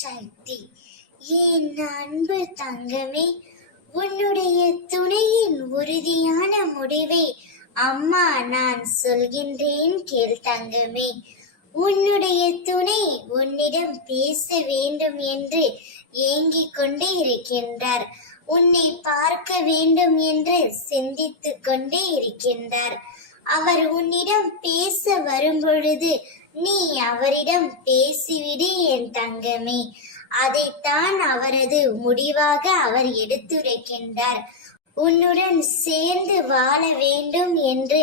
சக்தி. என் அன்பு தங்கமே, உன்னுடைய துணையின் உறுதியான முடிவை அம்மா நான் சொல்கின்றேன் கேள் தங்கமே. உன்னுடைய துணை உன்னிடம் பேச வேண்டும் என்று ஏங்கிக் கொண்டே இருக்கின்றார். உன்னை பார்க்க வேண்டும் என்று சிந்தித்துக் கொண்டே இருக்கின்றார். அவர் உன்னிடம் பேச வரும்பொழுது நீ அவரிடம் பேசிவிடு என் தங்கமே. அதைத்தான் அவரது முடிவாக அவர் எடுத்துரைக்கின்றார். உன்னுடன் சேர்ந்து வாழ வேண்டும் என்று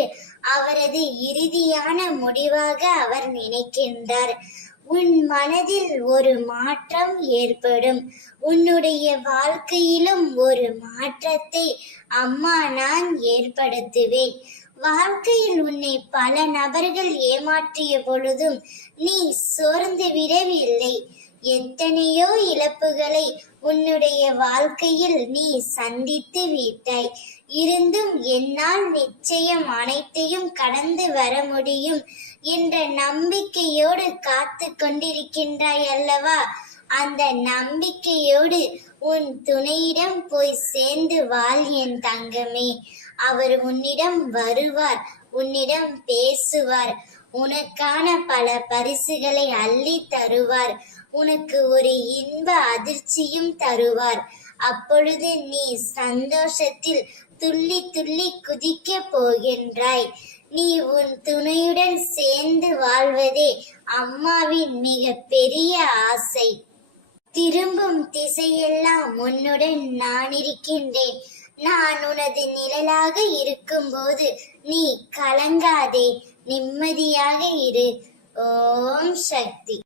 அவரது இறுதியான முடிவாக அவர் நினைக்கின்றார். உன் மனதில் ஒரு மாற்றம் ஏற்படும். உன்னுடைய வாழ்க்கையிலும் ஒரு மாற்றத்தை அம்மா நான் ஏற்படுத்துவேன். வாழ்க்கையில் உன்னை பல நபர்கள் ஏமாற்றிய பொழுதும் நீ சோர்ந்து விடவில்லை. எத்தனையோ இழப்புகளை உன்னுடைய வாழ்க்கையில் நீ சந்தித்து விட்டாய். இருந்தும் என்னால் நிச்சயம் அனைத்தையும் கடந்து வர முடியும் என்ற நம்பிக்கையோடு காத்து கொண்டிருக்கின்றாய் அல்லவா? அந்த நம்பிக்கையோடு உன் துணையிடம் போய் சேர்ந்து வாழ் என் தங்கமே. அவர் உன்னிடம் வருவார், உன்னிடம் பேசுவார், உனக்கான பல பரிசுகளை அள்ளி தருவார், உனக்கு ஒரு இன்ப அதிர்ச்சியும் தருவார். அப்பொழுது நீ சந்தோஷத்தில் துள்ளி துள்ளி குதிக்க போகின்றாய். நீ உன் துணையுடன் சேர்ந்து வாழ்வதே அம்மாவின் மிக பெரிய ஆசை. திரும்பும் திசையெல்லாம் உன்னுடன் நான் இருக்கின்றேன். நான் உனது நிழலாக இருக்கும்போது நீ கலங்காதே, நிம்மதியாக இரு. ஓம் சக்தி.